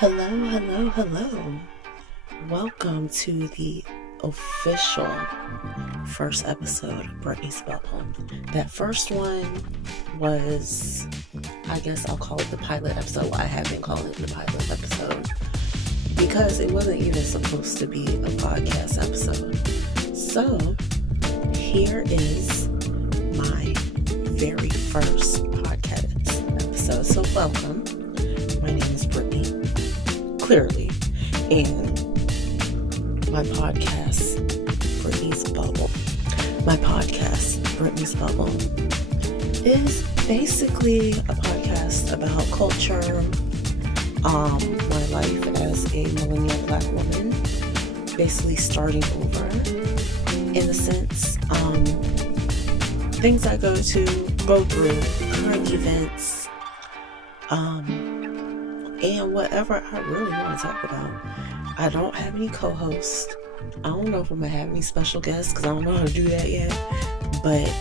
Hello, hello, hello. Welcome to the official first episode of Brittany's Bubble. That first one was, I guess I'll call it the pilot episode. Well, I have been calling it the pilot episode because it wasn't even supposed to be a podcast episode. So, here is my very first podcast episode. So, welcome. My name is Brittany. Clearly, and my podcast, Brittany's Bubble. My podcast, Brittany's Bubble, is basically a podcast about culture, my life as a millennial Black woman, basically starting over, in a sense, things I go through, current events, and whatever I really want to talk about. I don't have any co-hosts. I don't know if I'm going to have any special guests because I don't know how to do that yet. But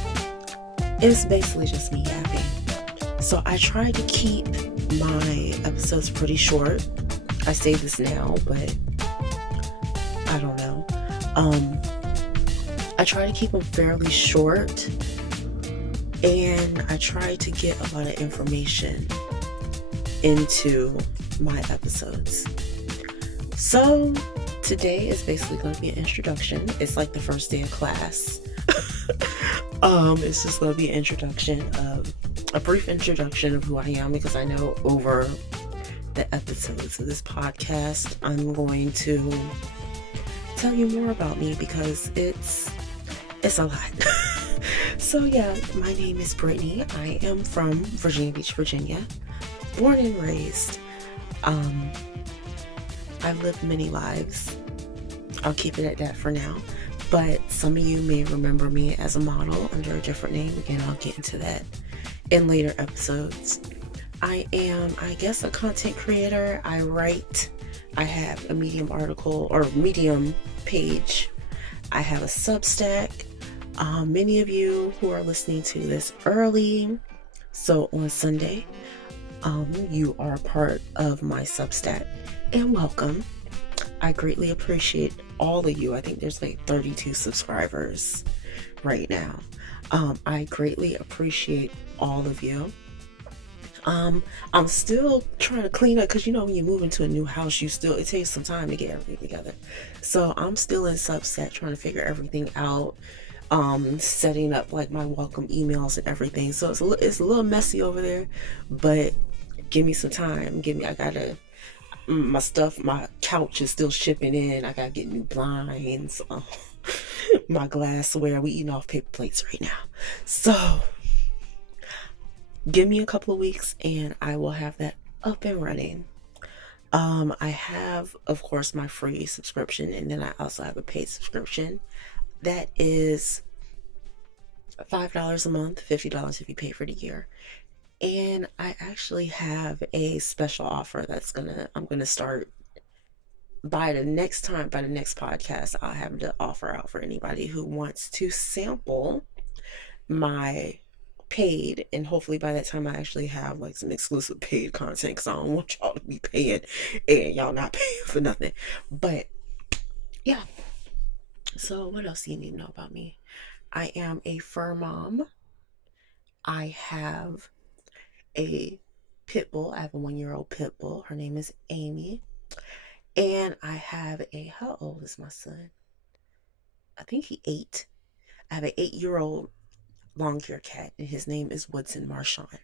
it's basically just me yapping. So I try to keep my episodes pretty short. I say this now, but I don't know. I try to keep them fairly short. And I try to get a lot of information into my episodes. So today is basically going to be an introduction. It's like the first day of class. It's just going to be an introduction of a brief introduction of who I am, because I know over the episodes of this podcast I'm going to tell you more about me because it's a lot. So yeah, my name is Brittany. I am from Virginia Beach, Virginia. Born and raised. I've lived many lives. I'll keep it at that for now. But some of you may remember me as a model under a different name. Again, I'll get into that in later episodes. I am, I guess, a content creator. I write. I have a Medium article or Medium page. I have a Substack. Many of you who are listening to this early, so on Sunday, you are part of my Substack, and welcome. I greatly appreciate all of you. I think there's like 32 subscribers right now. I greatly appreciate all of you. I'm still trying to clean up because when you move into a new house, it takes some time to get everything together. So I'm still in Substack trying to figure everything out. Setting up like my welcome emails and everything. So it's a little messy over there, but give me some time. My couch is still shipping in. I gotta get new blinds. My glassware. We eating off paper plates right now. So give me a couple of weeks and I will have that up and running. I have, of course, my free subscription, and then I also have a paid subscription. That is $5 a month, $50 if you pay for the year. And I actually have a special offer I'm gonna start by the next podcast. I'll have the offer out for anybody who wants to sample my paid, and hopefully by that time I actually have like some exclusive paid content, because I don't want y'all to be paying and y'all not paying for nothing. But yeah. So what else do you need to know about me? I am a fur mom. I have a pit bull. I have a 1-year-old pit bull. Her name is Amy. And I have how old is my son? I think he's 8. I have an 8-year-old long-haired cat, and his name is Woodson Marshawn.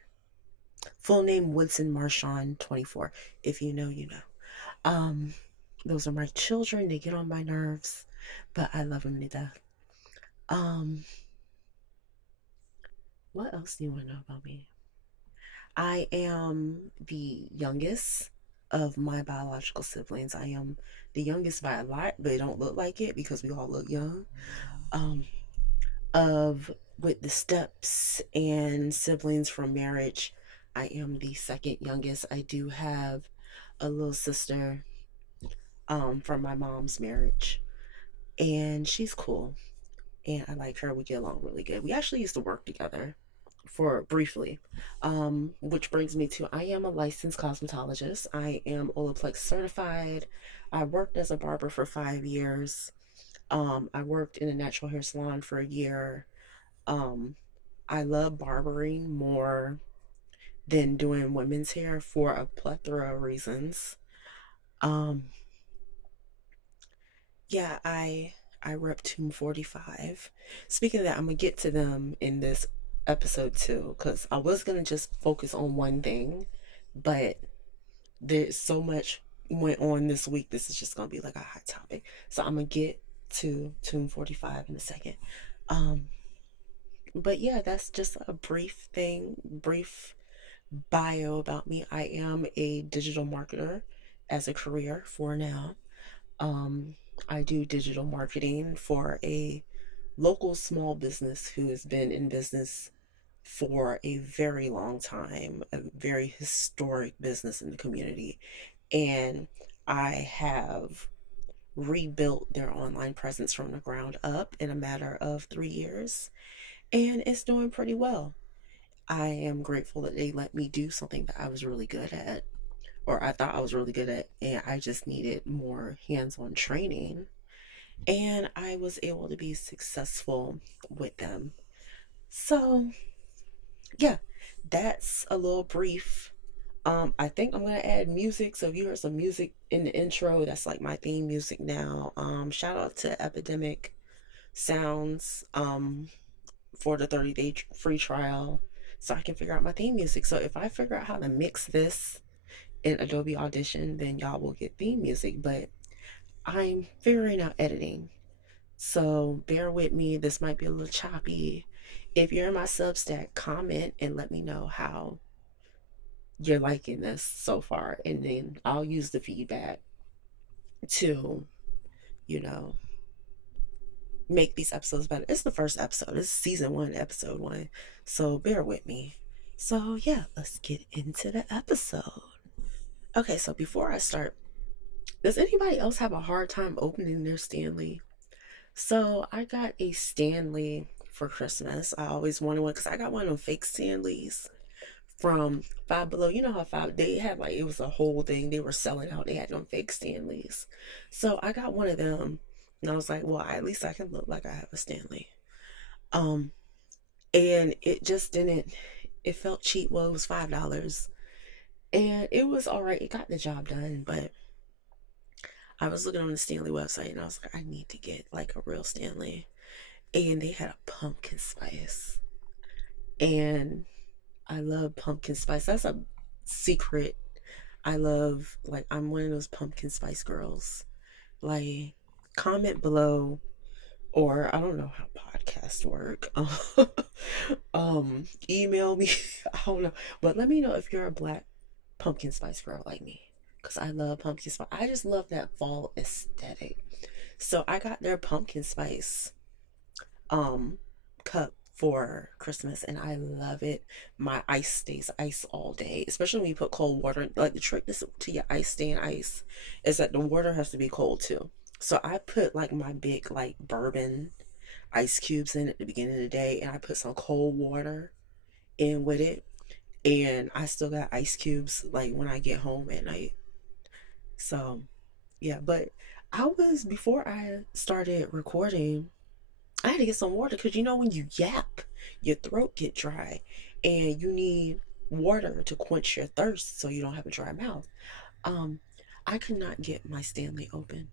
Full name Woodson Marshawn 24. If you know, you know. Those are my children. They get on my nerves, but I love them to death. What else do you want to know about me? I am the youngest of my biological siblings. I am the youngest by a lot, but it don't look like it because we all look young. With the steps and siblings from marriage, I am the second youngest. I do have a little sister from my mom's marriage, and she's cool, and I like her. We get along really good. We actually used to work together for briefly. Which brings me to, I am a licensed cosmetologist. I am Olaplex certified. I worked as a barber for 5 years. I worked in a natural hair salon for a year. Um, I love barbering more than doing women's hair for a plethora of reasons. Um, yeah, I rep Tomb45. Speaking of that, I'm gonna get to them in this episode too, because I was gonna just focus on one thing, but there's so much went on this week. This is just gonna be like a hot topic. So I'm gonna get to Tomb45 in a second. Um, but yeah, that's just a brief thing, brief bio about me. I am a digital marketer as a career for now. Um, I do digital marketing for a local small business who has been in business for a very long time, a very historic business in the community. And I have rebuilt their online presence from the ground up in a matter of 3 years, and it's doing pretty well. I am grateful that they let me do something that I was really good at, or I thought I was really good at, and I just needed more hands on training. And I was able to be successful with them. So, yeah, that's a little brief. I think I'm gonna add music. So if you heard some music in the intro, that's like my theme music now. Shout out to Epidemic Sounds for the 30-day free trial, so I can figure out my theme music. So if I figure out how to mix this in Adobe Audition, then y'all will get theme music. But I'm figuring out editing, so bear with me. This might be a little choppy. If you're in my Substack, comment and let me know how you're liking this so far, and then I'll use the feedback to, you know, make these episodes better. It's the first episode. It's season 1, episode 1. So bear with me. So yeah, let's get into the episode. Okay, so before I start, does anybody else have a hard time opening their Stanley? So I got a Stanley for Christmas. I always wanted one because I got one of them fake Stanleys from Five Below. You know how Five, they had like, it was a whole thing. They were selling out. They had them fake Stanleys. So I got one of them, and I was like, well, at least I can look like I have a Stanley. Um, and it just didn't, it felt cheap. Well, it was $5 and it was all right. It got the job done, but I was looking on the Stanley website and I was like, I need to get like a real Stanley. And they had a pumpkin spice. And I love pumpkin spice. That's a secret. I love, like, I'm one of those pumpkin spice girls. Like, comment below, or I don't know how podcasts work. Email me. I don't know. But let me know if you're a black pumpkin spice girl like me. Because I love pumpkin spice. I just love that fall aesthetic. So I got their pumpkin spice um cup for Christmas and I love it. My ice stays ice all day, especially when you put cold water. Like the trick is to your ice staying ice is that the water has to be cold too. So I put like my big like bourbon ice cubes in at the beginning of the day and I put some cold water in with it, and I still got ice cubes like when I get home at night. So yeah, but I was, before I started recording, I had to get some water because you know when you yap, your throat get dry, and you need water to quench your thirst so you don't have a dry mouth. Um, I could not get my Stanley open.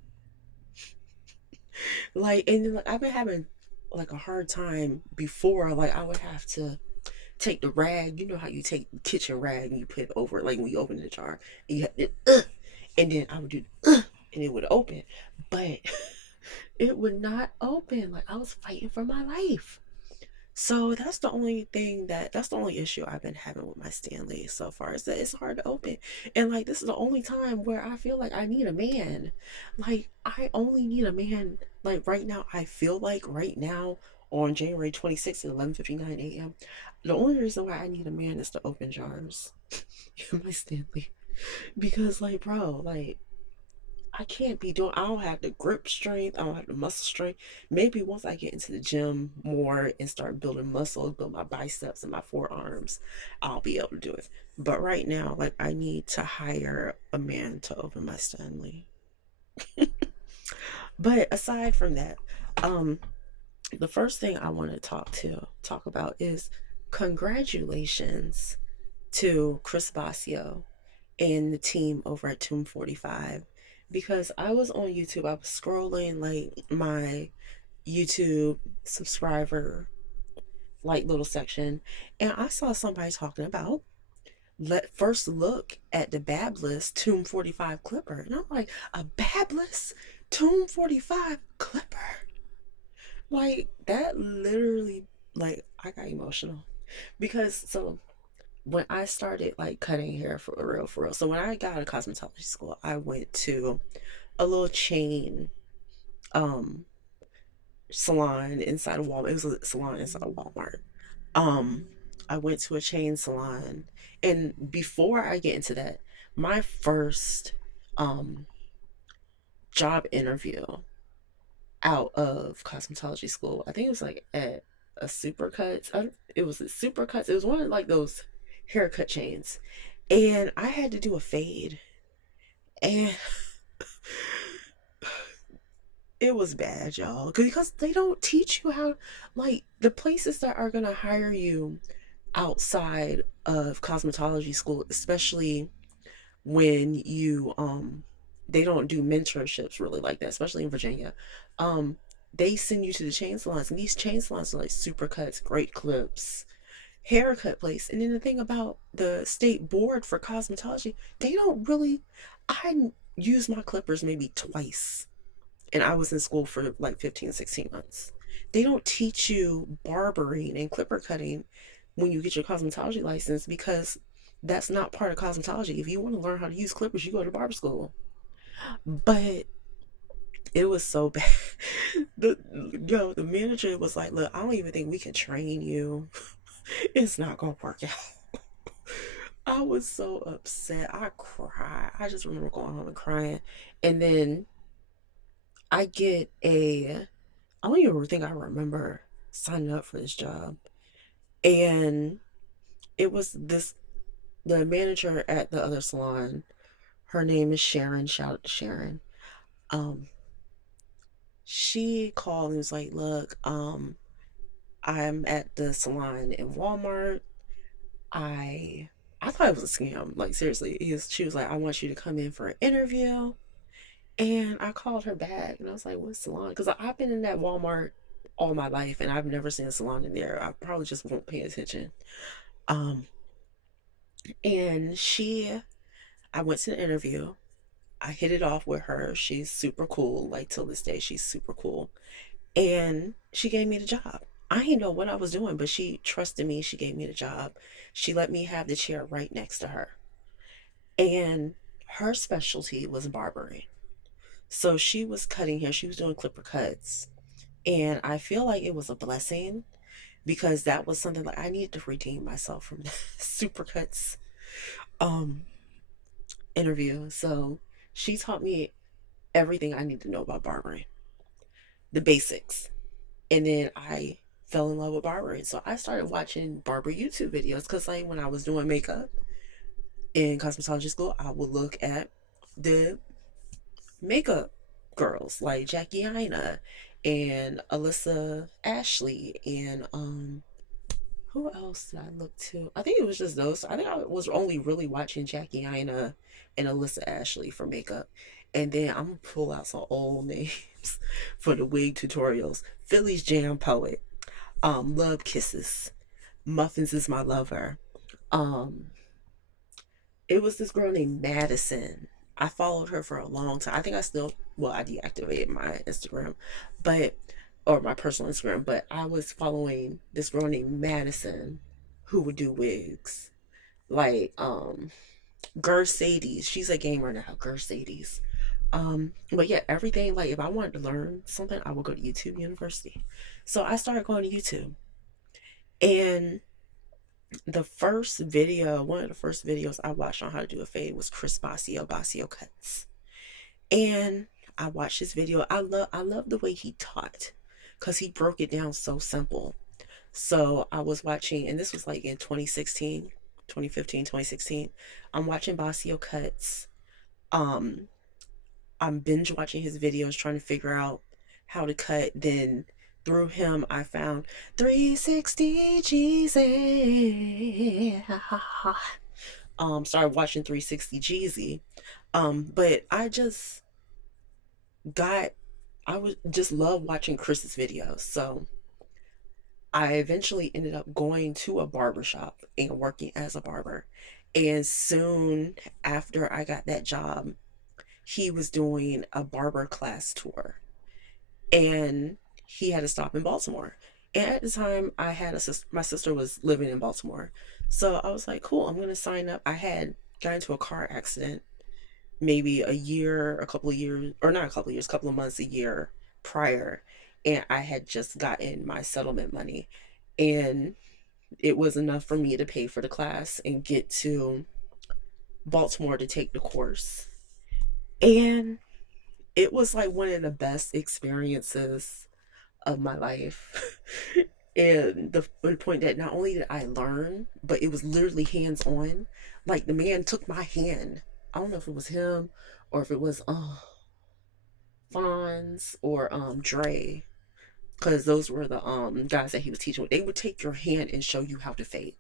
Like, and then, like, I've been having like a hard time before. Like, I would have to take the rag. You know how you take the kitchen rag and you put it over, like when you open the jar, and you have to, and then I would do, and it would open, but it would not open. Like I was fighting for my life. So that's the only thing, that's the only issue I've been having with my Stanley so far, is that it's hard to open. And like this is the only time where I feel like I need a man. Like I only need a man, like right now. I feel like right now on January 26th at 11:59 a.m. The only reason why I need a man is to open jars in my Stanley. Because like bro, like I can't be doing, I don't have the grip strength, I don't have the muscle strength. Maybe once I get into the gym more and start building muscle, build my biceps and my forearms, I'll be able to do it. But right now, like, I need to hire a man to open my Stanley. But aside from that, um, the first thing I want to talk about is congratulations to Chris Basio and the team over at Tomb45, because I was on YouTube, I was scrolling like my YouTube subscriber like little section, and I saw somebody talking about let first look at the Babyliss Tomb45 clipper, and I'm like, a Babyliss Tomb45 clipper? Like, that literally, like, I got emotional because so when I started like cutting hair for real. So when I got out of cosmetology school, I went to a little chain um salon inside of Walmart. It was a salon inside of Walmart. Um I went to a chain salon, and before I get into that, my first um job interview out of cosmetology school, I think it was like at a Supercuts. It was a Supercuts. It was one of like those haircut chains, and I had to do a fade, and it was bad, y'all, because they don't teach you how, like, the places that are gonna hire you outside of cosmetology school, especially when you they don't do mentorships really like that, especially in Virginia. um they send you to the chain salons, and these chain salons are like Supercuts, Great Clips, haircut place. And then the thing about the state board for cosmetology, they don't really, I use my clippers maybe twice, and I was in school for like 15, 16 months. They don't teach you barbering and clipper cutting when you get your cosmetology license, because that's not part of cosmetology. If you want to learn how to use clippers, you go to barber school. But it was so bad. The manager was like, look, I don't even think we can train you. It's not gonna work out. I was so upset. I cried. I just remember going home and crying. And then I get a, I don't even think I remember signing up for this job. And it was this, the manager at the other salon, her name is Sharon. Shout out to Sharon. Um, she called and was like, look, I'm at the salon in Walmart. I I thought it was a scam. Like, seriously. She was like, I want you to come in for an interview. And I called her back and I was like, what salon? Because I've been in that Walmart all my life and I've never seen a salon in there. I probably just won't pay attention. Um, and I went to the interview. I hit it off with her. She's super cool. Like, till this day, she's super cool. And she gave me the job. I didn't know what I was doing, but she trusted me. She gave me the job. She let me have the chair right next to her. And her specialty was barbering. So she was cutting hair. She was doing clipper cuts. And I feel like it was a blessing, because that was something like I needed to redeem myself from the Supercuts um interview. So she taught me everything I need to know about barbering, the basics. And then I fell in love with barbering. So I started watching barber YouTube videos, because like when I was doing makeup in cosmetology school, I would look at the makeup girls like Jackie Aina and Alyssa Ashley, and who else did I look to? I think it was just those. I think I was only really watching Jackie Aina and Alyssa Ashley for makeup. And then I'm gonna pull out some old names for the wig tutorials. Philly's Jam Poet, Love Kisses, Muffins is My Lover. Um, it was this girl named Madison. I followed her for a long time. I think I still, well, I deactivated my Instagram, but, or my personal Instagram, but I was following this girl named Madison who would do wigs. Like, Gersadie's. She's a gamer now, Gersadie's. But yeah, everything, like if I wanted to learn something, I would go to YouTube University. So I started going to YouTube. And the first video, one of the first videos I watched on how to do a fade was Chris Basio, Basio Cuts. And I watched his video. I love the way he taught because he broke it down so simple. So I was watching, and this was like in 2016, 2015, 2016. I'm watching Basio cuts. Um, I'm binge watching his videos, trying to figure out how to cut. Then through him, I found 360 Jeezy. Started watching 360 Jeezy. But got, I would just love watching Chris's videos. So I eventually ended up going to a barber shop and working as a barber. And soon after I got that job, he was doing a barber class tour, and he had to stop in Baltimore. And at the time, I had a sister, my sister was living in Baltimore. So I was like, cool, I'm going to sign up. I had got into a car accident maybe a year, a couple of years, or not a couple of years, a couple of months, a year prior. And I had just gotten my settlement money. And it was enough for me to pay for the class and get to Baltimore to take the course. And it was like one of the best experiences of my life. And the point that not only did I learn, but it was literally hands on. Like the man took my hand. I don't know if it was him or if it was Fonz or Dre, because those were the guys that he was teaching with. They would take your hand and show you how to fade.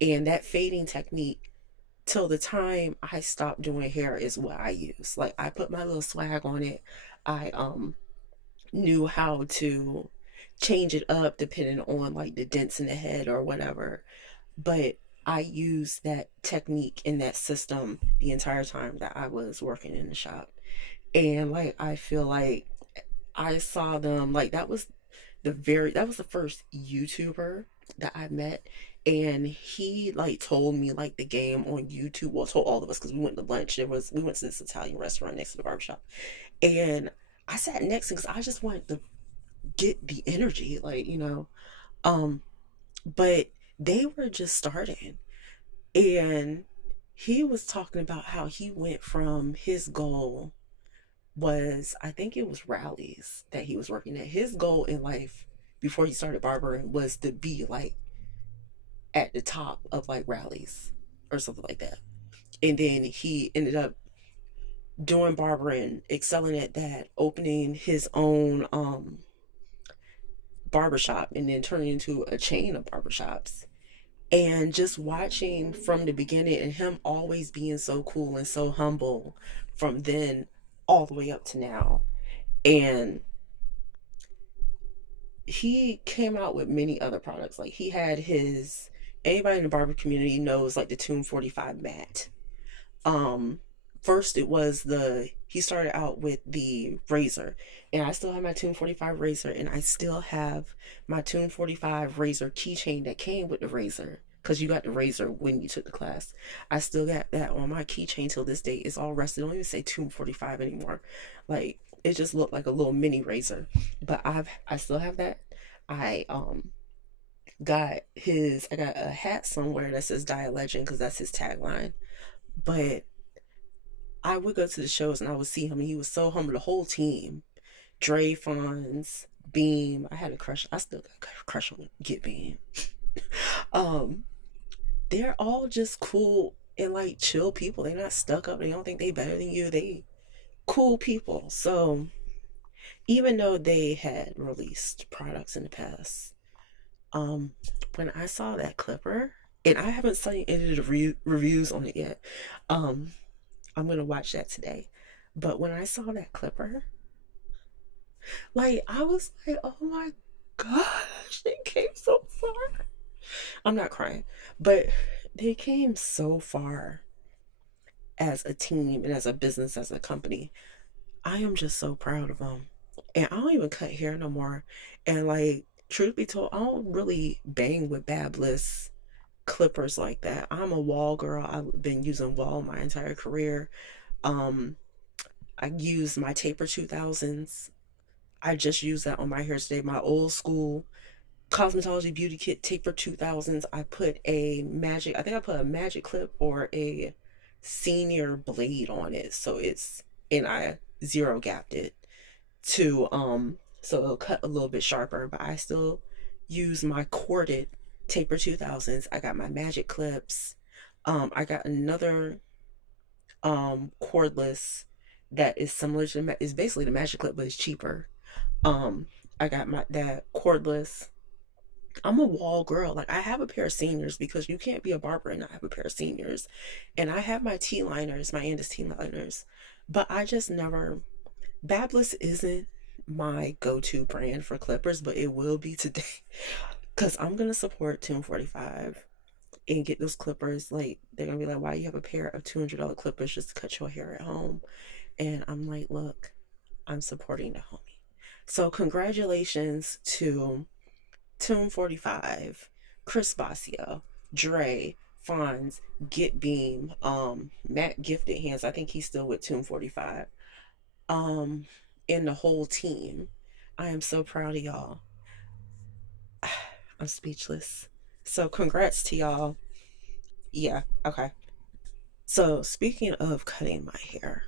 And that fading technique, till the time I stopped doing hair, is what I use. Like I put my little swag on it. I knew how to change it up depending on like the dents in the head or whatever. But I used that technique in that system the entire time that I was working in the shop. And like I feel like I saw them, like that was the first YouTuber that I met. And he like told me like the game on YouTube, well, told all of us, because we went to lunch. We went to this Italian restaurant next to the barbershop, and I sat next to, because I just wanted to get the energy, like, um but they were just starting. And he was talking about how he went from, his goal was, I think it was rallies that he was working at. His goal in life before he started barbering was to be like at the top of like rallies or something like that. And then he ended up doing barbering, excelling at that, opening his own barbershop, and then turning into a chain of barbershops. And just watching from the beginning, and him always being so cool and so humble from then all the way up to now. And he came out with many other products. Like he had his, anybody in the barber community knows like the Tomb45 mat. um First it was the, he started out with the razor, and I still have my Tomb45 razor, and I still have my Tomb45 razor keychain that came with the razor, because you got the razor when you took the class. I still got that on my keychain till this day. It's all rusted. It don't even say Tomb45 anymore. Like it just looked like a little mini razor. But I still have that. I I got a hat somewhere that says Die a Legend, because that's his tagline. But I would go to the shows and I would see him, and he was so humble. The whole team, Dre, Fonz, Beam. I had a crush. I still got a crush on Get Beam. um, they're all just cool and like chill people. They're not stuck up. They don't think they better than you. They cool people. So even though they had released products in the past, um, when I saw that clipper, and I haven't seen any of the reviews on it yet. Um, I'm gonna watch that today. But when I saw that clipper, like I was like, oh my gosh, they came so far. I'm not crying, but they came so far as a team and as a business, as a company. I am just so proud of them. And I don't even cut hair no more. And like, truth be told, I don't really bang with Babyliss clippers like that. I'm a wall girl. I've been using wall my entire career. Um, I use my taper 2000s. I just use that on my hair today. My old school cosmetology beauty kit taper 2000s. I put a magic, I think I put a magic clip or a senior blade on it. So it's and I zero gapped it to so it'll cut a little bit sharper, but I still use my corded taper 2000s. I got my magic clips. I got another cordless that is similar to is basically the magic clip, but it's cheaper. um I got my that cordless. I'm a wall girl. Like, I have a pair of seniors because you can't be a barber and not have a pair of seniors. And I have my T liners, my Andis T liners, but I just never. Babyliss isn't my go-to brand for clippers, but it will be today because I'm gonna support Tomb45 and get those clippers. Like, they're gonna be like, why you have a pair of $200 clippers just to cut your hair at home? And I'm like, look, I'm supporting the homie. So congratulations to Tomb45, Chris Basio, Dre, Fonz, Get Beam, Matt Gifted Hands. I think he's still with Tomb45. Um, and the whole team. I am so proud of y'all. I'm speechless. So congrats to y'all. Yeah, okay. So speaking of cutting my hair,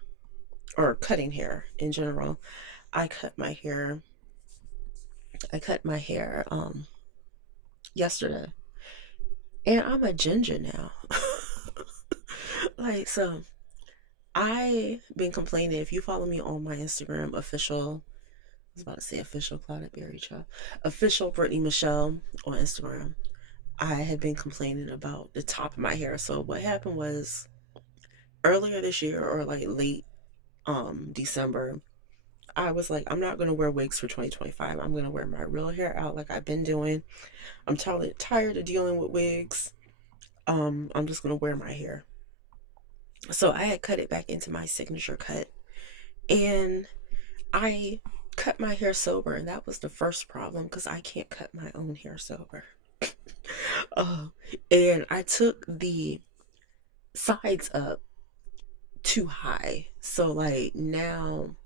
or cutting hair in general, I cut my hair. I cut my hair yesterday. And I'm a ginger now. Like, so I been complaining. If you follow me on my Instagram, official, I was about to say official Claudette Berry Child, official Brittany Michelle on Instagram, I had been complaining about the top of my hair. So what happened was, earlier this year, or like late December, I was like, I'm not gonna wear wigs for 2025. I'm gonna wear my real hair out like I've been doing. I'm tired of dealing with wigs. I'm just gonna wear my hair. So I had cut it back into my signature cut, and I cut my hair sober, and that was the first problem because I can't cut my own hair sober. uh, and I took the sides up too high, so like now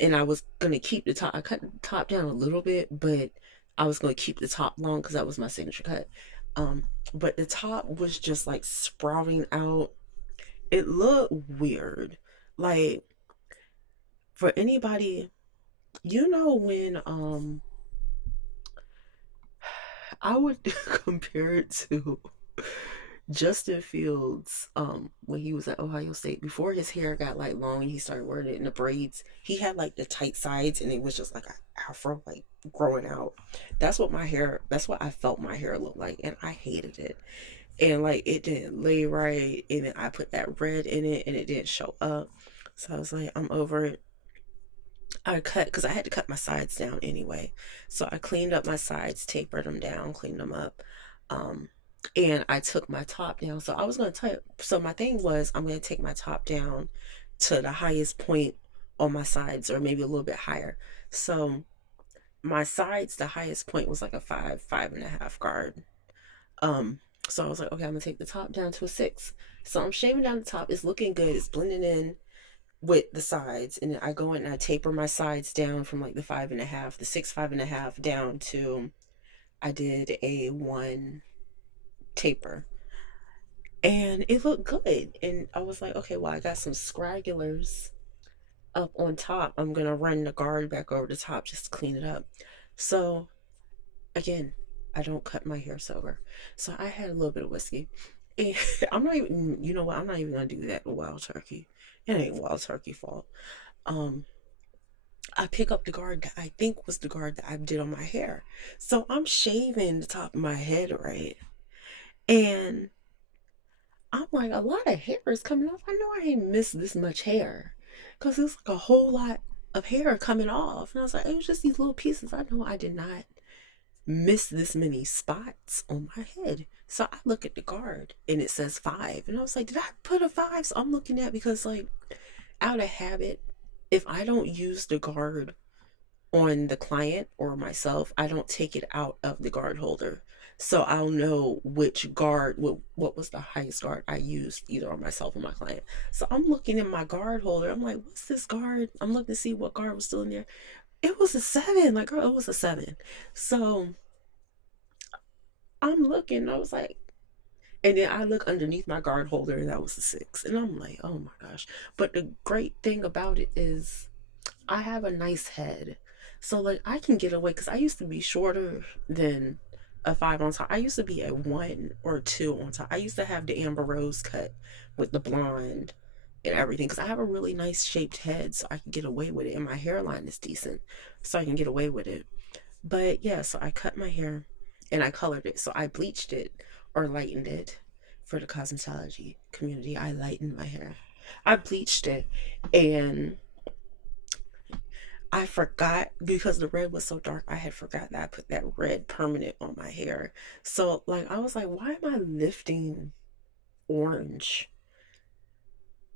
and I was gonna keep the top. I cut the top down a little bit, but I was gonna keep the top long because that was my signature cut. Um, but the top was just like sprouting out. It looked weird. Like, for anybody, when I would compare it to Justin Fields, when he was at Ohio State, before his hair got like long and he started wearing it in the braids. He had like the tight sides and it was just like an afro, like growing out. That's what I felt my hair looked like, and I hated it. And like, it didn't lay right, and then I put that red in it and it didn't show up. So I was like, I'm over it. I cut, because I had to cut my sides down anyway. So I cleaned up my sides, tapered them down, cleaned them up. Um, and I took my top down. So I was going to tell you, so my thing was, I'm going to take my top down to the highest point on my sides, or maybe a little bit higher. So my sides, the highest point was like a 5.5 guard. Um, so I was like, okay, I'm going to take the top down to a 6. So I'm shaving down the top. It's looking good. It's blending in with the sides, and then I go in and I taper my sides down from like the 5.5, the 6, 5.5 down to, I did a 1 taper, and it looked good. And I was like, okay, well, I got some scragulars up on top. I'm gonna run the guard back over the top just to clean it up. So again, I don't cut my hair sober, so I had a little bit of whiskey. And I'm not even, you know what, I'm not even gonna do that with Wild Turkey. It ain't Wild Turkey fault. um I pick up the guard that I think was the guard that I did on my hair. So I'm shaving the top of my head, right? And I'm like, a lot of hair is coming off. I know I ain't missed this much hair, because it's like a whole lot of hair coming off. And I was like, it was just these little pieces. I know I did not miss this many spots on my head. So I look at the guard and it says 5. And I was like, did I put a 5? So I'm looking at, because like, out of habit, if I don't use the guard on the client or myself, I don't take it out of the guard holder. So I'll know which guard, what was the highest guard I used, either on myself or my client. So I'm looking in my guard holder. I'm like, what's this guard? I'm looking to see what guard was still in there. It was a 7. Like, girl, it was a 7. So I'm looking. I was like, And then I look underneath my guard holder and that was a 6. And I'm like, oh my gosh. But the great thing about it is I have a nice head. So like I can get away because I used to be shorter than a 5 on top. I used to be a 1 or 2 on top. I used to have the Amber Rose cut with the blonde and everything because I have a really nice shaped head, so I can get away with it. And my hairline is decent, so I can get away with it. But yeah, so I cut my hair and I colored it. So I bleached it or lightened it for the cosmetology community. I lightened my hair. I bleached it and I forgot because the red was so dark. I had forgot that I put that red permanent on my hair. So like I was like, why am I lifting orange?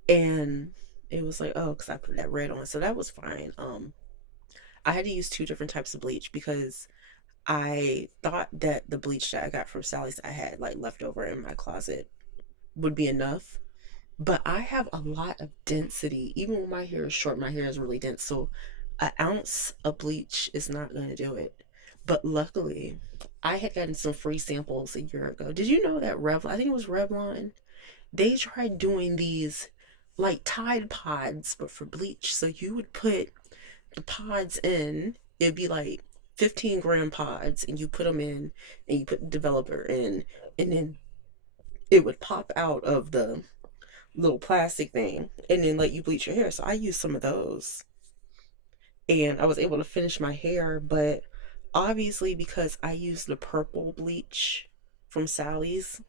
And it was like, oh, because I put that red on. So that was fine. I had to use 2 different types of bleach because I thought that the bleach that I got from Sally's that I had like left over in my closet would be enough. But I have a lot of density. Even when my hair is short, my hair is really dense. So an ounce of bleach is not going to do it. But luckily, I had gotten some free samples a year ago. Did you know that Revlon, I think it was Revlon, they tried doing these like Tide Pods, but for bleach. So you would put the pods in, it'd be like 15-gram pods, and you put them in, and you put the developer in, and then it would pop out of the little plastic thing and then let you bleach your hair. So I used some of those and I was able to finish my hair, but obviously because I used the purple bleach from Sally's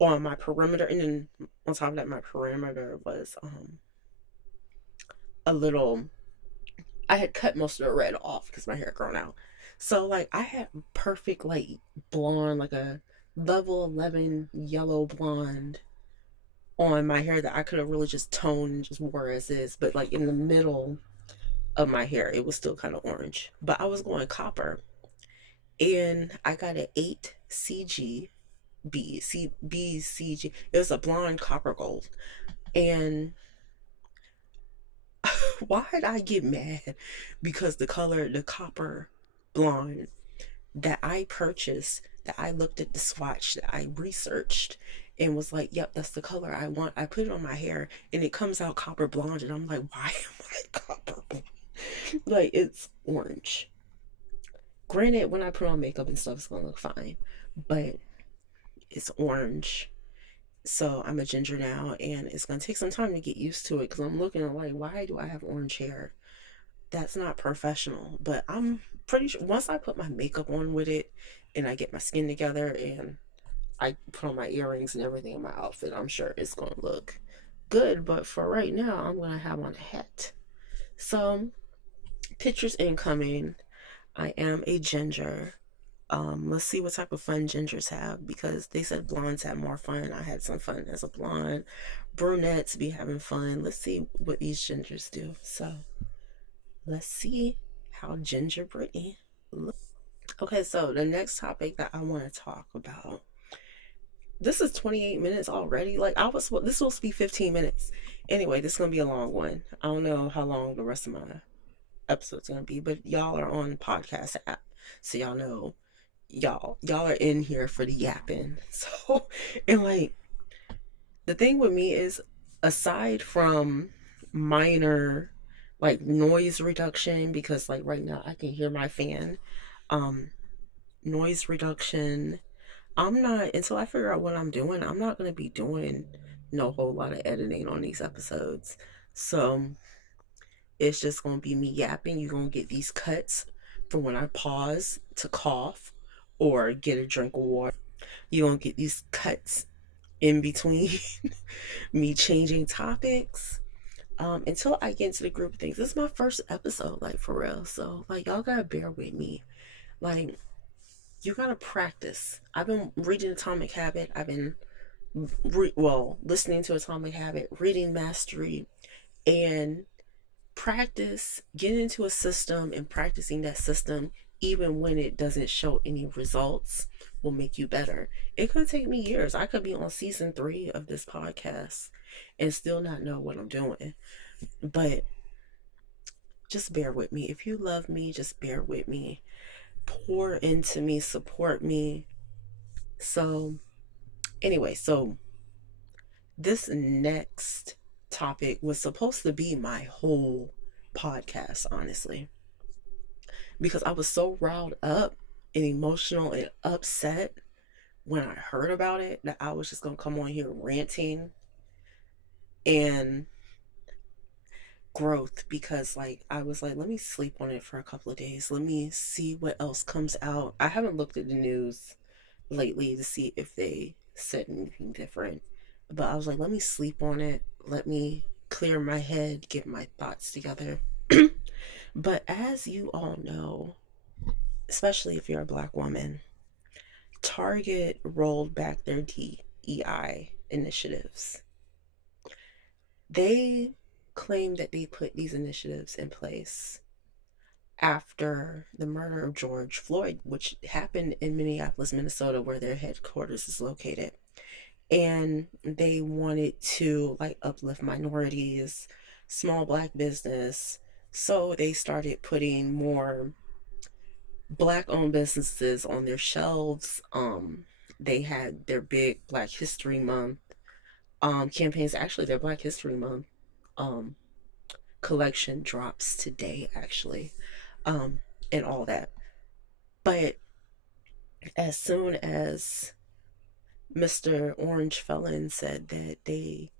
on my perimeter, and then on top of that my perimeter was a little, I had cut most of the red off because my hair had grown out. So like I had perfect like blonde, like a level 11 yellow blonde on my hair that I could have really just toned and just wore as is. But like in the middle of my hair, it was still kind of orange. But I was going copper, and I got an 8 CG BCG. It was a blonde copper gold. And why did I get mad? Because the color, the copper blonde that I purchased, that I looked at the swatch, that I researched and was like, yep, that's the color I want. I put it on my hair and it comes out copper blonde. And I'm like, why am I copper blonde? Like, it's orange. Granted, when I put on makeup and stuff, it's gonna look fine, but it's orange. So I'm a ginger now, and it's gonna take some time to get used to it because I'm looking at like, why do I have orange hair? That's not professional. But I'm pretty sure once I put my makeup on with it and I get my skin together and I put on my earrings and everything in my outfit, I'm sure it's gonna look good. But for right now, I'm gonna have on a hat. So pictures incoming. I am a ginger. Let's see what type of fun gingers have because they said blondes have more fun. I had some fun as a blonde. Brunettes be having fun. Let's see what these gingers do. So let's see how ginger Brittany looks. Okay, so the next topic that I want to talk about. This is 28 minutes already. Like this was supposed to be 15 minutes. Anyway, this is gonna be a long one. I don't know how long the rest of my episode's gonna be, but y'all are on podcast app, so y'all know y'all are in here for the yapping. So and like the thing with me is aside from minor like noise reduction, because like right now I can hear my fan, um noise reduction, I'm not, until I figure out what I'm doing, I'm not going to be doing no whole lot of editing on these episodes. So it's just going to be me yapping. You're going to get these cuts for when I pause to cough or get a drink of water. You're going to get these cuts in between me changing topics, until I get into the group of things. This is my first episode, like for real. So like y'all gotta bear with me. Like you gotta practice. I've been reading Atomic Habit. I've been listening to Atomic Habit, reading Mastery, and practice, get into a system and practicing that system even when it doesn't show any results will make you better. It could take me years. I could be on season 3 of this podcast and still not know what I'm doing. But just bear with me. If you love me, just bear with me. Pour into me, support me. So Anyway, so this next topic was supposed to be my whole podcast, honestly, because I was so riled up and emotional and upset when I heard about it that I was just gonna come on here ranting and growth, because like I was like, let me sleep on it for a couple of days. Let me see what else comes out. I haven't looked at the news lately to see if they said anything different. But I was like, let me sleep on it. Let me clear my head, get my thoughts together. But as you all know, especially if you're a black woman, Target rolled back their DEI initiatives. They claim that they put these initiatives in place after the murder of George Floyd, which happened in Minneapolis, Minnesota, where their headquarters is located. And they wanted to like uplift minorities, small black business. So they started putting more black owned businesses on their shelves. They had their big Black History Month campaigns. Actually, their Black History Month um collection drops today, actually, um, and all that. But as soon as Mr. Orange Felon said that they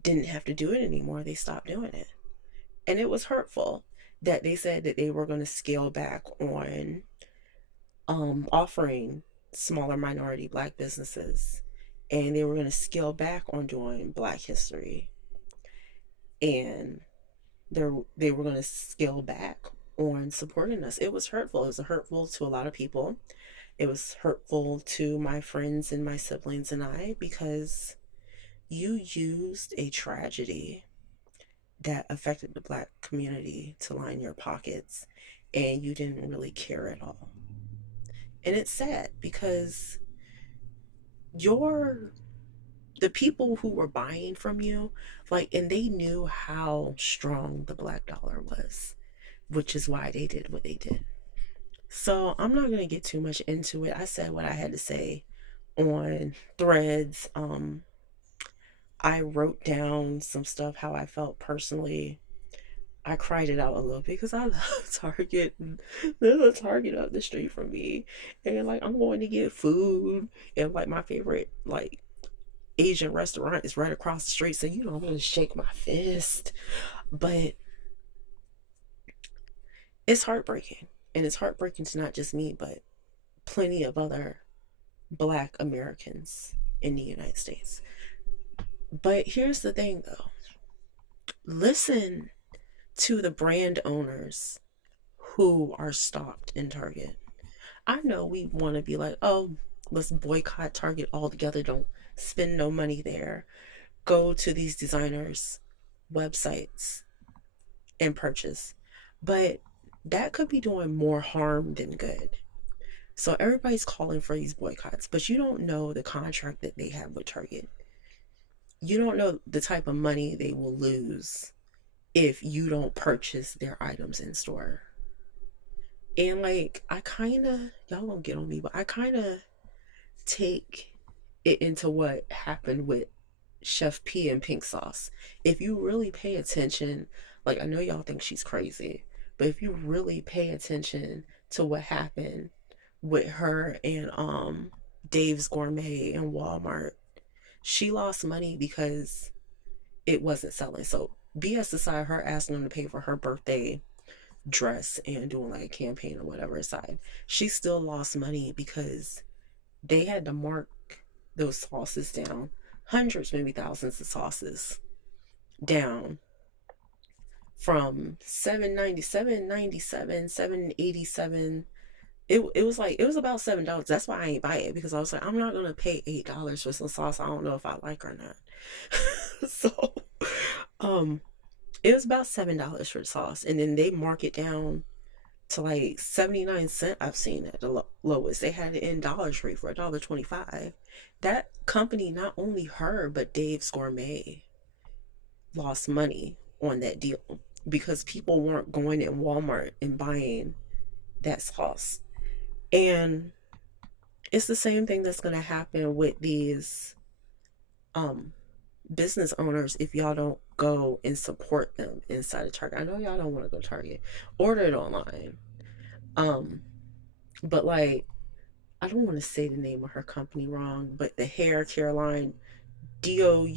didn't have to do it anymore, they stopped doing it. And it was hurtful that they said that they were going to scale back on offering smaller minority black businesses, and they were going to scale back on doing black history, and they were going to scale back on supporting us. It was hurtful. It was hurtful to a lot of people. It was hurtful to my friends and my siblings and I, because you used a tragedy that affected the black community to line your pockets, and you didn't really care at all. And it's sad because you're the people who were buying from you, like, and they knew how strong the black dollar was, which is why they did what they did. So I'm not going to get too much into it. I said what I had to say on threads. I wrote down some stuff, how I felt personally. I cried it out a little bit because I love Target. There's a Target up the street from me, and like I'm going to get food, and like my favorite like Asian restaurant is right across the street. So you know I'm gonna shake my fist, but it's heartbreaking, and it's heartbreaking to not just me, but plenty of other Black Americans in the United States. But here's the thing, though: listen to the brand owners who are stopped in Target. I know we want to be like, oh, let's boycott Target altogether. Don't spend no money there. Go to these designers' websites and purchase. But that could be doing more harm than good. So everybody's calling for these boycotts, but you don't know the contract that they have with Target. You don't know the type of money they will lose if you don't purchase their items in store. And like, I kind of, y'all don't get on me, but I kind of take it into what happened with Chef P and Pink Sauce. If you really pay attention, like, I know y'all think she's crazy, but if you really pay attention to what happened with her and Dave's Gourmet and Walmart, she lost money because it wasn't selling. So BS aside, her asking them to pay for her birthday dress and doing like a campaign or whatever aside, she still lost money because they had to mark those sauces down, hundreds, maybe thousands of sauces down, from 7.97, 7.87. It was like, it was about $7. That's why I ain't buy it, because I was like, I'm not gonna pay $8 for some sauce I don't know if I like or not. So um it was about $7 for the sauce, and then they mark it down to like 79 cents. I've seen at the lowest. They had it in Dollar Tree for $1.25. That company, not only her but Dave's Gourmet, lost money on that deal because people weren't going in Walmart and buying that sauce. And it's the same thing that's going to happen with these. um business owners, if y'all don't go and support them inside of Target. I know y'all don't want to go to Target. Order it online. Um, but like I don't want to say the name of her company wrong, but the hair care line, Deux,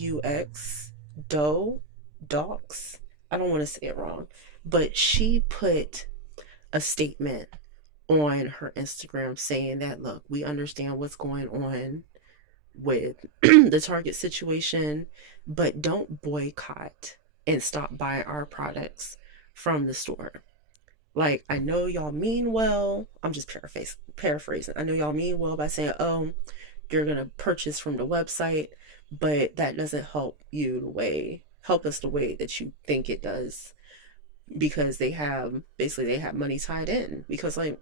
Doe, Docs. I don't want to say it wrong, but she put a statement on her Instagram saying that, look, we understand what's going on with the Target situation, but don't boycott and stop buying our products from the store. Like, I know y'all mean well. I'm just paraphrasing. I know y'all mean well by saying, oh, you're going to purchase from the website, but that doesn't help us the way that you think it does, because they have money tied in. Because, like,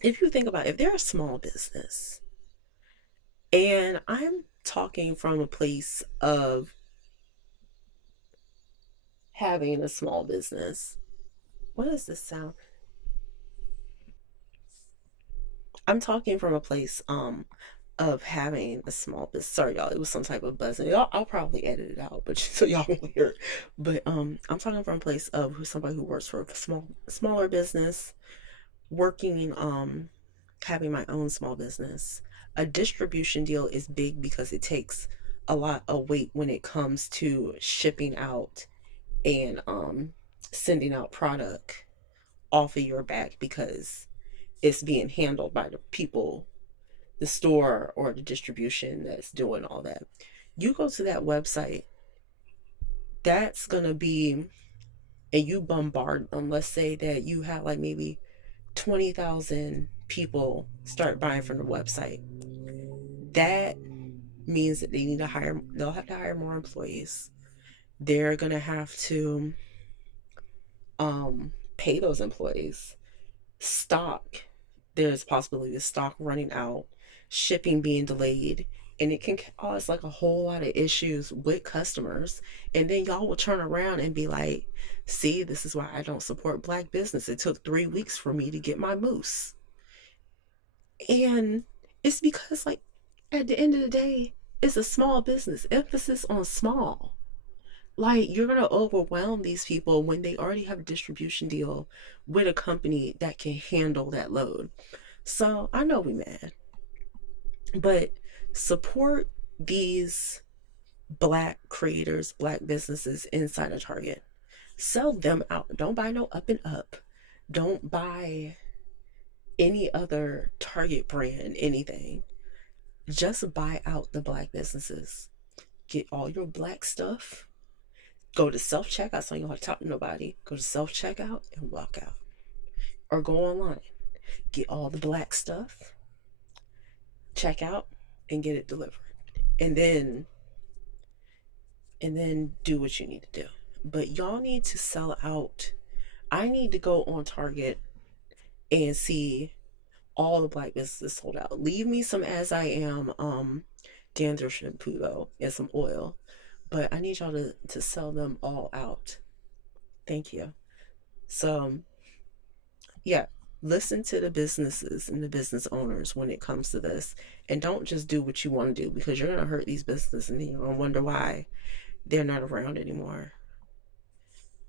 if you think about it, if they're a small business, and I'm talking from a place of having a small business. What does this sound? I'm talking from a place of having a small business. Sorry, y'all. It was some type of buzzing. I'll probably edit it out, but so y'all won't hear it. But I'm talking from a place of somebody who works for a smaller business, working having my own small business. A distribution deal is big because it takes a lot of weight when it comes to shipping out and sending out product off of your back, because it's being handled by the people, the store or the distribution that's doing all that. You go to that website, that's gonna be, and you bombard them. Let's say that you have like maybe 20,000 people start buying from the website. That means that they'll have to hire more employees. They're gonna have to pay those employees. Stock, there's possibility of stock running out, shipping being delayed, and it can cause like a whole lot of issues with customers. And then y'all will turn around and be like, see, this is why I don't support black business. It took 3 weeks for me to get my moose. And it's because, like, at the end of the day, it's a small business, emphasis on small. Like, you're gonna overwhelm these people when they already have a distribution deal with a company that can handle that load. So I know we mad, but support these black creators, black businesses inside of Target. Sell them out. Don't buy no up and up. Don't buy any other Target brand, anything. Just buy out the black businesses. Get all your black stuff. Go to self checkout. So you don't have to talk to nobody. Go to self checkout and walk out. Or go online. Get all the black stuff. Check out and get it delivered. And then do what you need to do. But y'all need to sell out. I need to go on Target and see all the black businesses sold out. Leave me some As I Am dandruff shampoo though, and some oil. But I need y'all to sell them all out. Thank you. So yeah, listen to the businesses and the business owners when it comes to this, and don't just do what you want to do, because you're gonna hurt these businesses and then you're gonna wonder why they're not around anymore.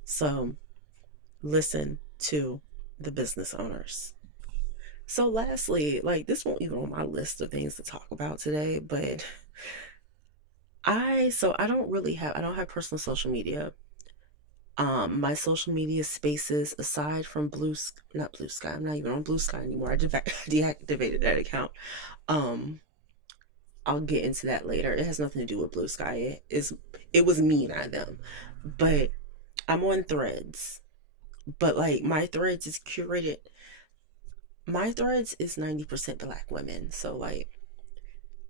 So listen to the business owners. So lastly, like, this won't even on my list of things to talk about today, but I don't have personal social media. My social media spaces, aside from not Blue Sky, I'm not even on Blue Sky anymore. I deactivated that account. Um, I'll get into that later. It has nothing to do with Blue Sky. It was me, not them. But I'm on Threads. But like, my Threads is 90% black women. So like,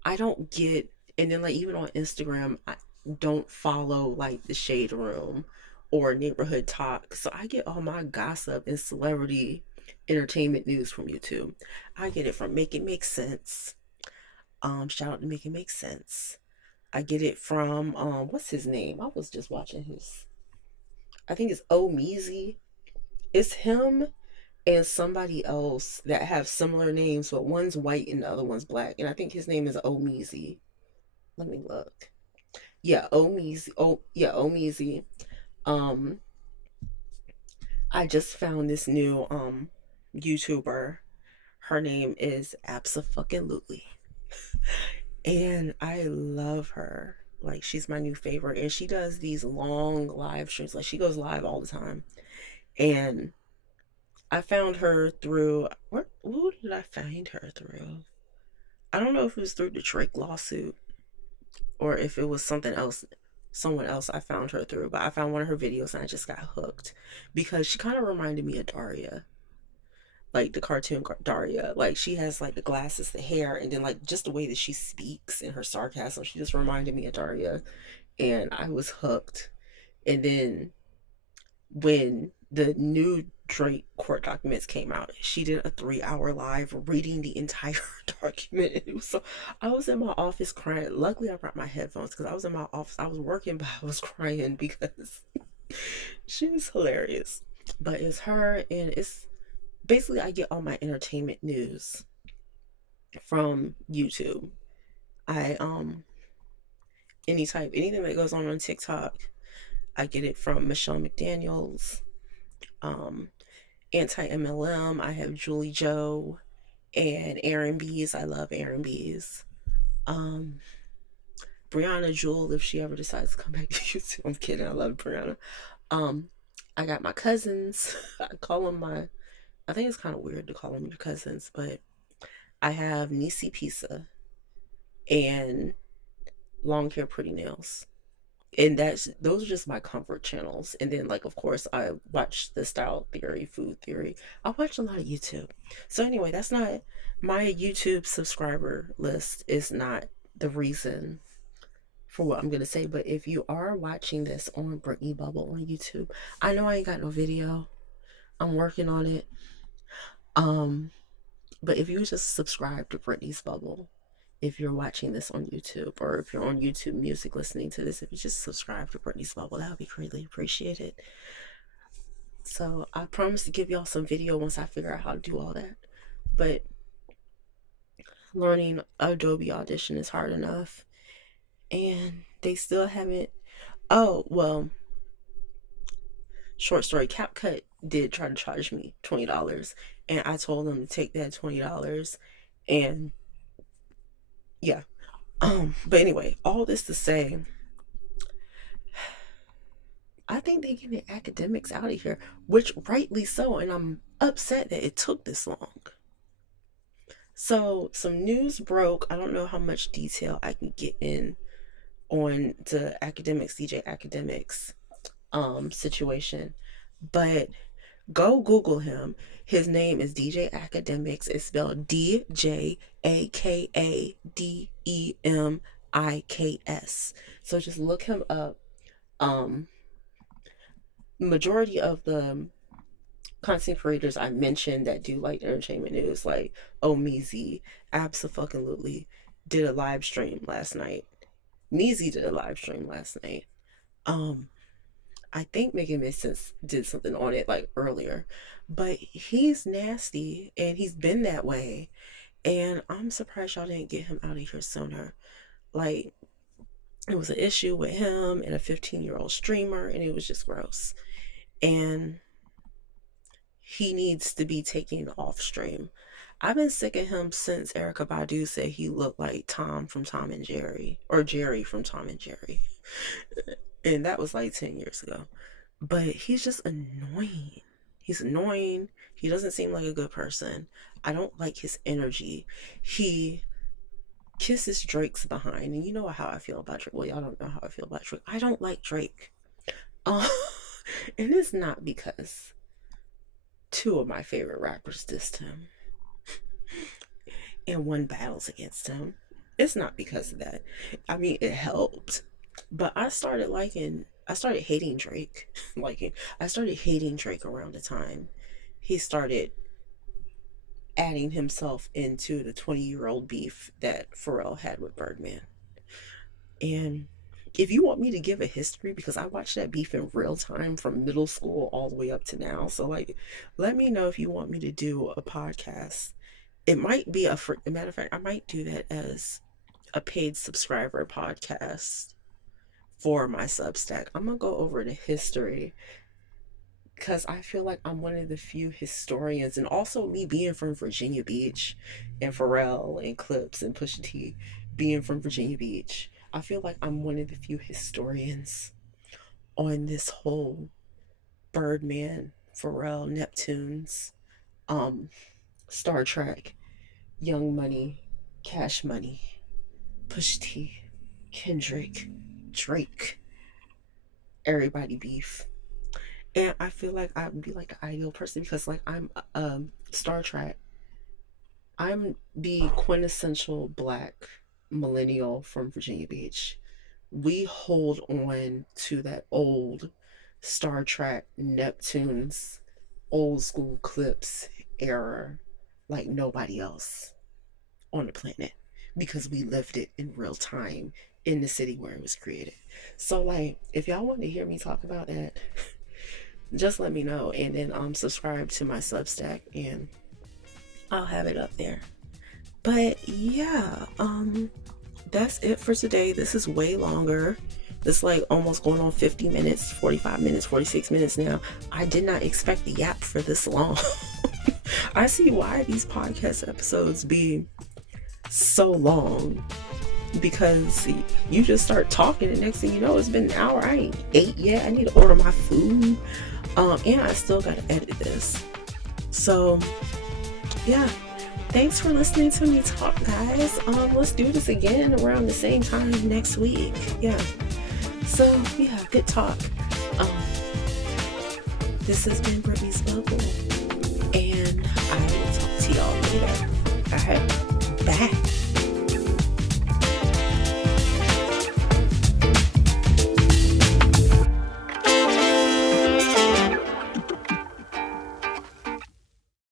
I don't get, and then like even on Instagram, I don't follow like the Shade Room or Neighborhood Talk. So I get all my gossip and celebrity entertainment news from YouTube. I get it from Make It Make Sense. Shout out to Make It Make Sense. I get it from what's his name? I was just watching his, I think it's O Meezy. It's him and somebody else that have similar names, but one's white and the other one's black. And I think his name is O Meezy. Let me look. Yeah, Omeezy. Oh, yeah, Omeezy. Um, I just found this new YouTuber. Her name is Abso-fucking-lutely. And I love her. Like she's my new favorite. And she does these long live streams. Like she goes live all the time. And I found her through where who did I find her through? I don't know if it was through the Drake lawsuit or if it was something else, someone else I found her through, but I found one of her videos and I just got hooked because she kind of reminded me of Daria, like the cartoon Daria. Like she has like the glasses, the hair, and then like just the way that she speaks and her sarcasm. She just reminded me of Daria, and I was hooked. And then when the new Drake court documents came out, she did a 3 hour live reading the entire document. It was so I was in my office crying. Luckily I brought my headphones because I was in my office. I was working, but I was crying because she was hilarious. But it's her and it's basically I get all my entertainment news from YouTube. I anything that goes on TikTok, I get it from Michelle McDaniels. Um Anti MLM. I have Julie Joe and Aaron B's. I love Aaron B's. Um, Brianna Jewel, if she ever decides to come back to YouTube. I'm kidding. I love Brianna. Um, I got my cousins. I call them my. I think it's kind of weird to call them your cousins, but I have Nisi Pizza and Long Hair Pretty Nails. And that's those are just my comfort channels. And then like of course I watch the Style Theory, Food Theory. I watch a lot of YouTube. So anyway, that's not my YouTube subscriber list is not the reason for what I'm gonna say. But if you are watching this on Brittany Bubble on YouTube, I know I ain't got no video. I'm working on it. Um, but if you just subscribe to Brittany's Bubble, if you're watching this on YouTube or if you're on YouTube Music listening to this, if you just subscribe to Brittany's Bubble, that would be greatly appreciated. So I promise to give y'all some video once I figure out how to do all that. But learning Adobe Audition is hard enough. And they still haven't. Oh, well, short story CapCut did try to charge me $20. And I told them to take that $20. And yeah. But anyway, all this to say, I think they getting Akademiks out of here, which rightly so, and I'm upset that it took this long. So some news broke. I don't know how much detail I can get in on the Akademiks, DJ Akademiks situation, but go Google him. His name is DJ Akademiks. It's spelled DJAKADEMIKS. So just look him up. Um, Majority of the content creators I mentioned that do like entertainment news, like Omeezy, Abso-fucking-lutely, did a live stream last night. Meezy did a live stream last night. Um, I think Making Makes Sense did something on it like earlier, but he's nasty and he's been that way. And I'm surprised y'all didn't get him out of here sooner. Like, it was an issue with him and a 15-year-old streamer, and it was just gross. And he needs to be taken off stream. I've been sick of him since Erykah Badu said he looked like Tom from Tom and Jerry, or Jerry from Tom and Jerry. And that was like 10 years ago. But he's just annoying. He's annoying. He doesn't seem like a good person. I don't like his energy. He kisses Drake's behind. And you know how I feel about Drake. Well, y'all don't know how I feel about Drake. I don't like Drake. Uh, and it's not because two of my favorite rappers dissed him and won battles against him. It's not because of that. I mean, it helped. But I started hating Drake. I started hating Drake around the time he started adding himself into the 20-year-old beef that Pharrell had with Birdman. And if you want me to give a history, because I watched that beef in real time from middle school all the way up to now. So, like, let me know if you want me to do a podcast. It might be a matter of fact, I might do that as a paid subscriber podcast for my Substack. I'm gonna go over the history because I feel like I'm one of the few historians, and also me being from Virginia Beach, and Pharrell and Clips and Pusha T being from Virginia Beach, I feel like I'm one of the few historians on this whole Birdman, Pharrell, Neptunes, um, Star Trek, Young Money, Cash Money, Pusha T, Kendrick, Drake, everybody beef. And I feel like I'd be like the ideal person because like I'm Star Trek. I'm the quintessential black millennial from Virginia Beach. We hold on to that old Star Trek, Neptunes, old school Clips era like nobody else on the planet because we lived it in real time in the city where it was created. So like if y'all want to hear me talk about that, just let me know, and then subscribe to my Substack and I'll have it up there. But yeah, that's it for today. This is way longer. It's like almost going on 50 minutes, 45 minutes, 46 minutes now. I did not expect the yap for this long. I see why these podcast episodes be so long, because you just start talking and next thing you know it's been an hour. I ain't ate yet. I need to order my food, and I still gotta edit this. So yeah, thanks for listening to me talk, guys. Let's do this again around the same time next week. Yeah, so yeah, good talk. This has been Brittany's Bubble, and I will talk to y'all later. Alright.